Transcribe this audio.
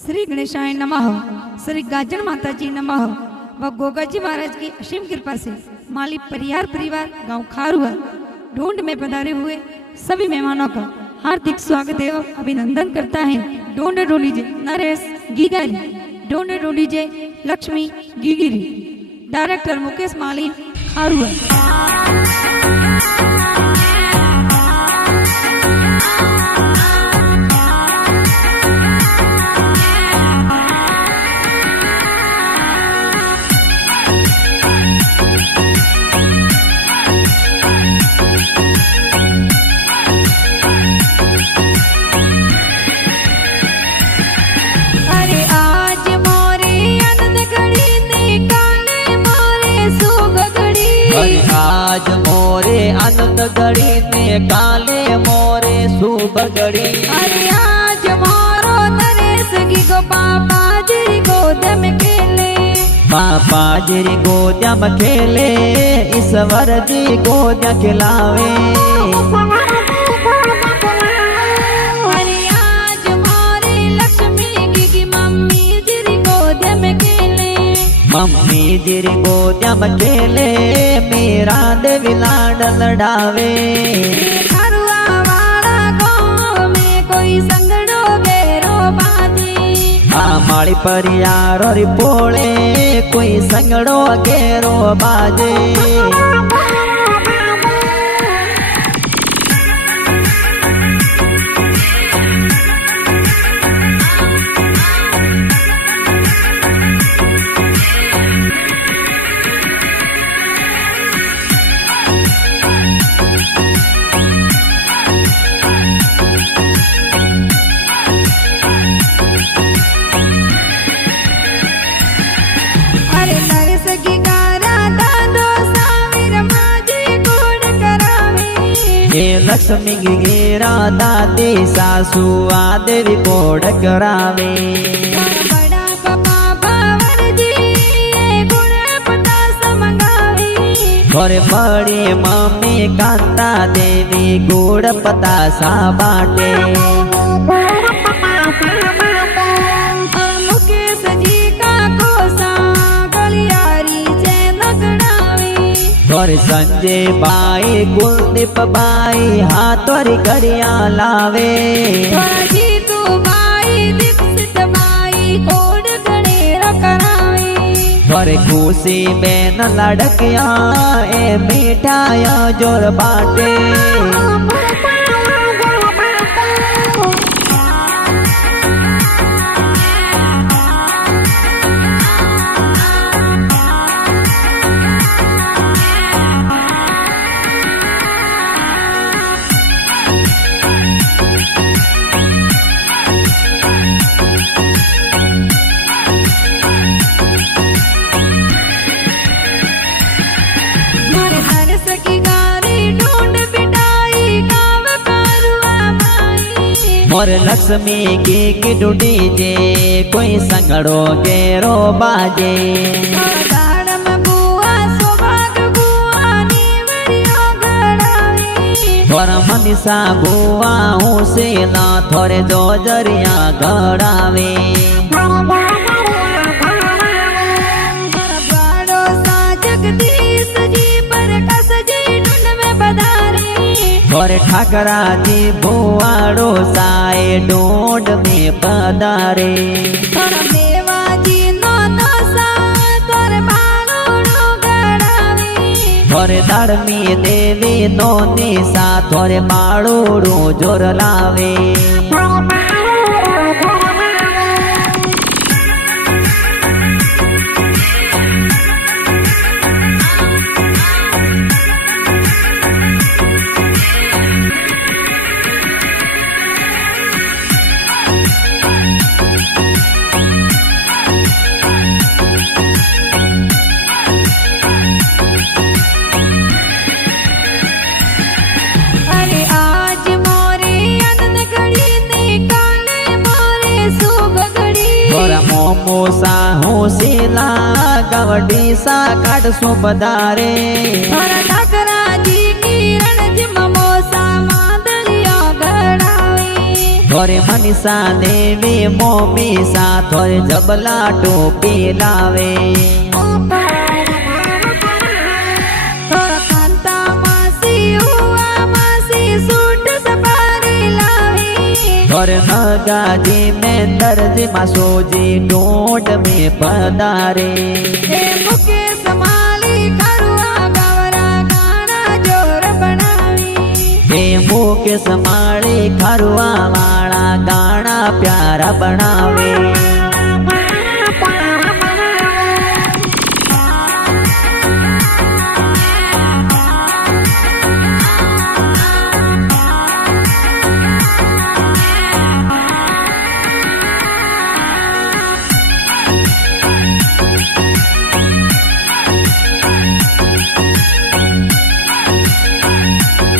श्री गणेशाय नमः, श्री गाजन माता जी नमः व गोगा जी महाराज की असीम कृपा से माली परिवार गांव खारुआ ढूंढ में पधारे हुए सभी मेहमानों का हार्दिक स्वागत एवं अभिनंदन करता है। ढूंढ ढूंढीजे नरेश गीगारी, ढूंढ ढूंढीजे लक्ष्मी गीगिरी, डायरेक्टर मुकेश माली खारुआ। आज मोरे आनंद घड़ी ने काले मोरे शुभ घड़ी। अरे आज मोरो नरेश की गो पापा जी गोदम खेले, पापा जी गोदम खेले, ईश्वर जी गोद खिलावे। अरे आज मोरे लक्ष्मी की मम्मी जी गोदम खेले, मम्मी जी गोदम खेले, मेरा देवी लाड लड़ावे। खारुआ वाला गाँव में कोई संगड़ो बेरो बाजी, माड़ी परियार और पोले कोई संगड़ो घेरो बाजे। लक्ष्मी गिरा दादी सासू आदेवी कोड करावे। बड़ा पापा बावर जी गुण पतास मंगावे, और बड़ी मम्मी कांता देवी गुड़ पतासा बाटे। मुकेश जी का कोसा गलियारी से लगड़ावे, और संजय बाई कुलदीप बाई हाथोरी घड़िया लावे। जीतू बाई दीक्षित बाई कोड गणेर करावे, और खुशी बेन लड़किया ए मिठाया जोर बाटे। और लक्ष्मी की डूडी जे कोई संगड़ो गेरो बाजे। और मनीषा बुआ हूँ से ना थोड़े जो जरिया घड़ावे। और ठाकरा जी बुआड़ो साए ढूंढ में पधारे। देवा जी नो सा तोर बालोड़ो गड़ावे, और धर्मी देवी नोनी सा थोड़े माड़ोड़ो जोर लावे। मोमोसा होसेला गवडी सा काट सो पधारे। ठाकरा जी किरण जी ममोसा मादलिया गड़ावे, થોરે મનીષા દેવી મોમી સા થોરે જબલા ટોપી લાવે થોડા કાંતા માસી હુઆ માસી સૂટ સફારી લાવી થોરે નગાજી મેં દરજી માસોજી ઢૂંઢ में પધારે એ મુકેશ માલી ખરુઆ ગવરા ગાણા જોર બનાવી હે મુકેશ માળી ખરવા વાળા ગાણા પ્યારા બનાવે